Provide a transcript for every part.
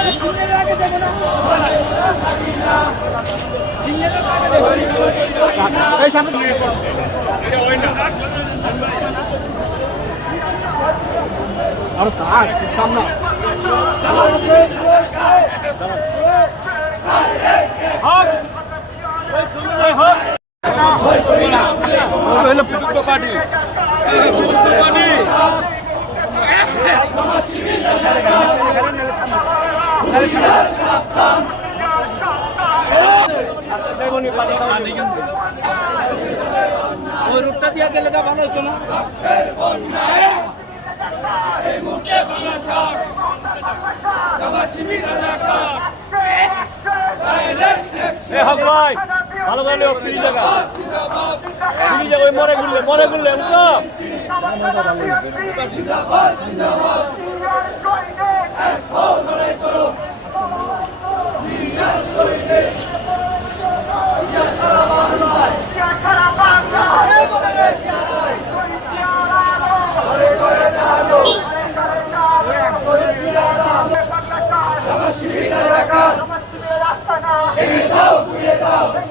করেছে শহীদ জিয়া খালেদা ওই রূপটা দিয়ে গেলে তো ভালো হতো না ভালো করে নিও ফ্রি জায়গা free Give it out, give it out.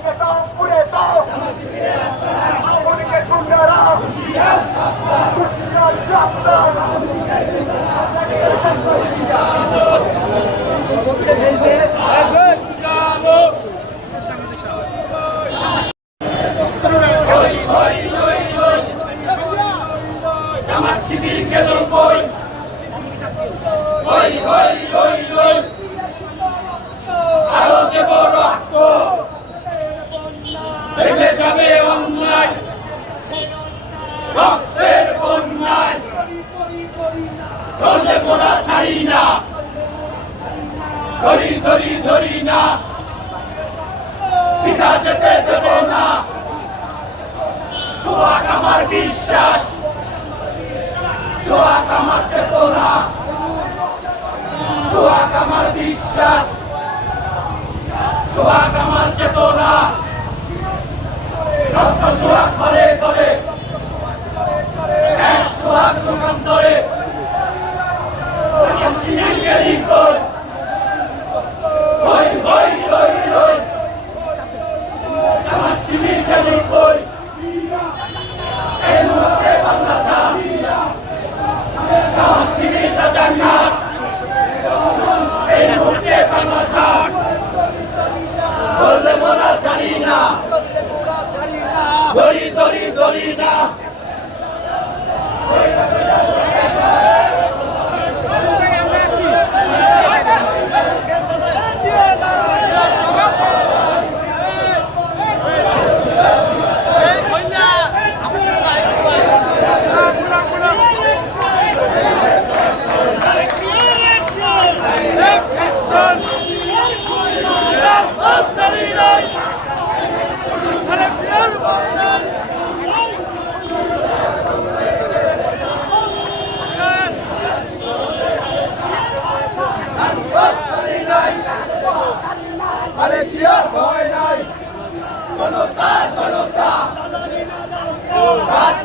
দেশে যাবে অন্যায়। রক্তের অন্যায়। ধরলে মোরা ছাড়ি না। ধরি ধরি ধরি না। পিতা যেতে দেব না। সোহাগ আমার বিশ্বাস। আমার চেতনা। সোহাগ আমার বিশ্বাস। সোহাগ আমার সোহাগ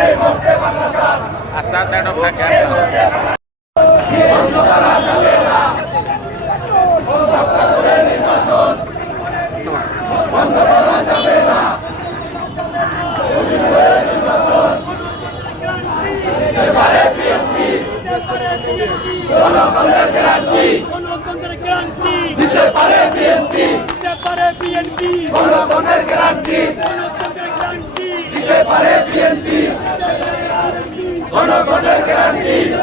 বিশ্বাস southern of Dhaka. গণতন্ত্রের ক্রান্তি দিতে পারে বিএনপি দিতে পারে বিএনপি গণতন্ত্রের ক্রান্তি গণতন্ত্রের ক্রান্তি দিতে পারে BNP con el gran niño.